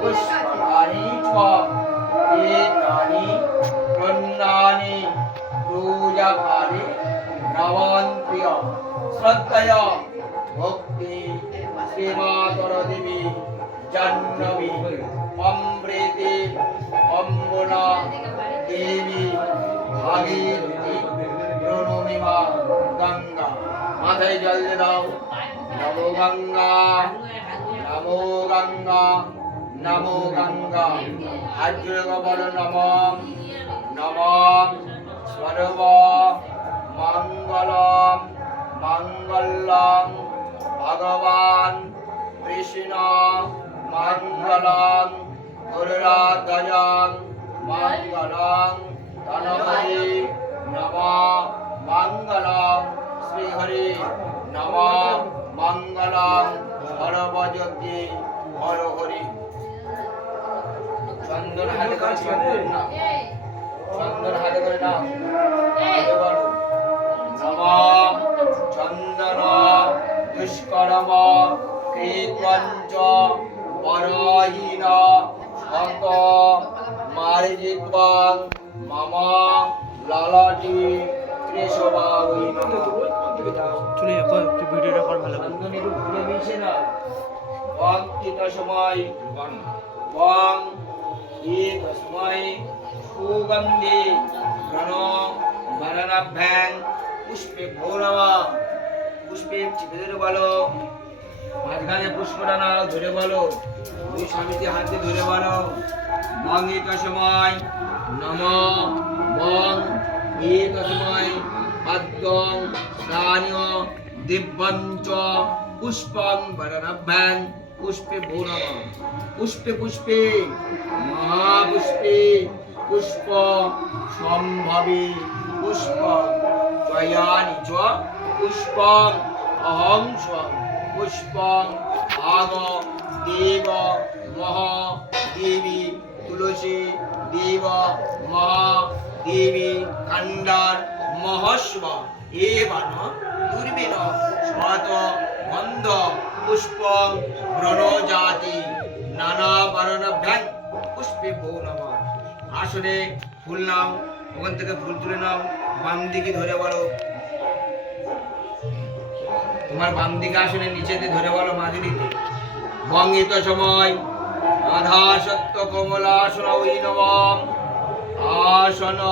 পুষ্পাণি চ এতানি গন্ধানি পূজাকালে নবান্ত্রিয় শ্রদ্ধয়া ভক্তি শ্রীমাতর দেবী জাহ্নবী অমৃতি অম্বনা দেবী ভাগীরথী প্রণমী মা গঙ্গা। মাথায় জল দিয়ে দাও। নমো গঙ্গা নমো গঙ্গা নমো গঙ্গা। হাত জোড়ে বলো নমঃ নমঃ সর্ব মঙ্গলম মঙ্গলম ভগবান কৃষ্ণ মঙ্গলম গরুড়ধ্বজং মঙ্গলম তনহরি নমঃ মঙ্গলম শ্রীহরি নমঃ মঙ্গলম সর্বযজ্ঞে হরহরি। চন্দন হাতে করে চন্দন হাতে করে নাও। নমঃ চন্দন দুষ্কর্ম কৃতঞ্চ পরহীন শত মার্জিত্বং মম ললাটি কৃশবাবৈ নমঃ। চলে যাও একটু ভিডিওটা কর ভালো করে। চন্দন একটু ঘুরে দিয়েছে না বং কীত সময় বং কীত সময় সুগন্ধি প্রণ বরণাভ্যাং পুষ্পে ভৌরবা। পুষ্পে চিপে ধরে বলো। মাঝখানে পুষ্পটা নাও ধরে বলো। দুই স্বামীতে হাতে ধরে বলো। বং কীত সময় নম বং কীত সময় পদ্মং স্থানীয় দিব্যঞ্চ পুষ্পং বরণাভ্যাং পুষ্পে ভৌরবা। পুষ্পে পুষ্পে মহাপুষ্পে পুষ্প সম্ভবে পুষ্প জয়ানি চ পুষ্পং অহং স্বং পুষ্পং ভাগ দেব মহ দেবী তুলসী দেব মহা দেবী খণ্ডার মহস্ব এবান দুর্বিন শত গন্ধ পুষ্পং ব্রণজাতি নানা বরণাভ্যাং পুষ্পে ভো নমঃ। আসলে ফুল নাও। ওখান থেকে ফুল তুলে নাও। বাম দিকে ধরে বলো। তোমার বাম দিকে আসলে নিচেতে ধরে বলো মাঝুরিতে। বঙ্গিত সময় আধা সত্য কমলাসন ওই নবম আসন